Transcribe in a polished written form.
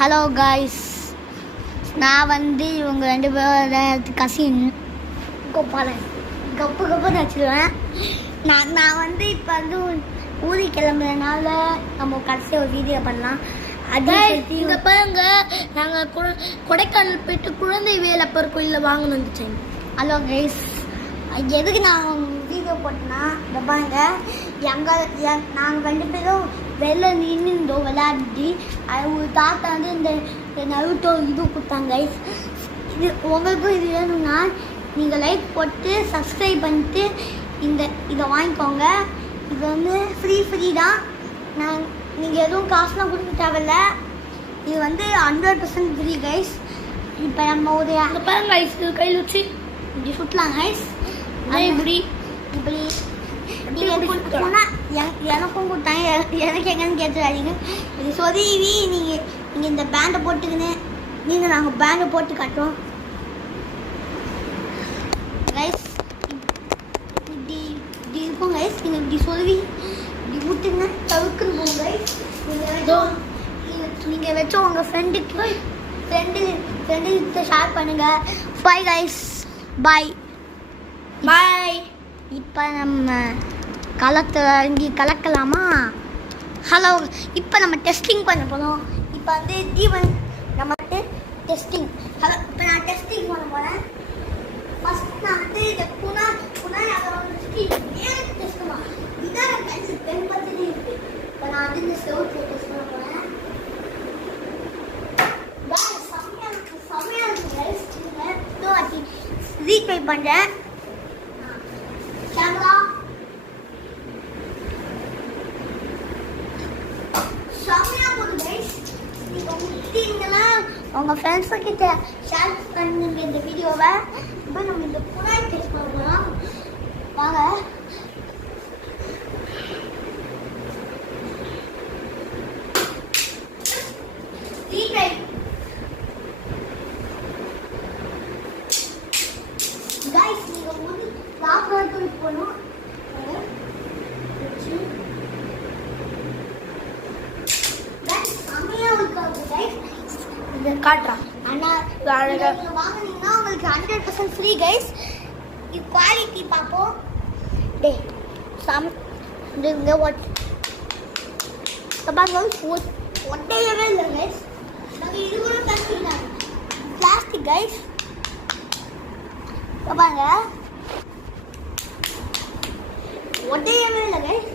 Hello guys, நான் வந்து இவங்க 2 பேரோட கசின் கோபாலன். கப்பு வச்சுருவேன். நான் வந்து இப்போ வந்து ஊருக்கு கிளம்புறதுனால நம்ம கடைசியாக ஒரு வீடியோ பண்ணலாம். அதே இங்கே பாருங்க, நாங்கள் கொடைக்கானல் போயிட்டு குழந்தை வேலப்பர் கோயிலில் வாங்கணும் வந்துச்சேன். ஹலோ கைஸ், எதுக்கு நான் வீடியோ போட்டேன்னா இந்த பாருங்க, நாங்கள் 2 பேரும் வெளில நின்றுந்தோம் விளையாடி. ஒரு தாத்தா வந்து இந்த நருட்டோ இது கொடுத்தாங்க கைஸ். இது உங்களுக்கும் இது வேணும்னா நீங்கள் லைக் போட்டு சப்ஸ்கிரைப் பண்ணிட்டு இதை வாங்கிக்கோங்க. இது வந்து ஃப்ரீ தான். நீங்கள் எதுவும் காசுலாம் கொடுக்க தேவையில்ல. இது வந்து 100% ஃப்ரீ கைஸ். இப்போ நம்ம ஒரு பாருங்க கைஸ், கையில் வச்சு இப்படி சுற்றலாம் கைஸ். இப்படி எனக்கும் கொடுத்தாங்க. எனக்கு எங்கன்னு கேட்டுறாதீங்க. இது சொதவி நீங்கள் இந்த பேண்டை போட்டுக்கின்னு நாங்கள் பேண்டை போட்டு காட்டுவோம் கைஸ். இப்படி இருக்கும் கைஸ். நீங்கள் இப்படி சொதவி இப்படி விட்டுங்க, தவிர்க்குன்னு போங்க கைஸ். நீங்கள் வச்சு உங்கள் ஃப்ரெண்டுக்கு ஷேர் பண்ணுங்கள். பாய் கைஸ், பாய். இப்போ நம்ம களத்தில் கலக்கலாமா? ஹலோ, இப்போ நம்ம டெஸ்டிங் பண்ண போகிறோம். இப்போ வந்து தீபன் நம்ம டெஸ்டிங். ஹலோ, இப்போ நான் டெஸ்டிங் பண்ண போகிறேன். ஃபஸ்ட் நான் வந்து இந்த புனா டெஸ்ட் பண்ணுவேன். இதான் பெண்பத்திலே இருக்குது. இப்போ நான் வந்து இந்த செவத்து டெஸ்ட் பண்ண போகிறேன். செம்மையாக இருக்கு. ரீட்ரை பண்ணுறேன். கேமரா செம்மையாக போகுது கைஸ். நீங்கள் முட்டிங்கன்னா உங்கள் ஃப்ரெண்ட்ஸுக்கிட்ட ஷேர் பண்ணுங்க இந்த வீடியோவை. இப்போ நம்ம இந்த புனாய் டெஸ்ட் பண்ணலாம். வாங்க. கைஸ், நீங்கள் வந்து லாப்டாப் போகணும். இதை காட்டுறான். ஆனால் வாங்கினீங்கன்னா உங்களுக்கு 100% ஃப்ரீ கைஸ். இது குவாலிட்டி பார்ப்போம். ஒட்டையவே இல்லை கைஸ். நாங்கள் இது கூட கற்றுக்கிட்டாங்க பிளாஸ்டிக் கைஸ். பாருங்க, ஒட்டையவே இல்லை கைஸ்.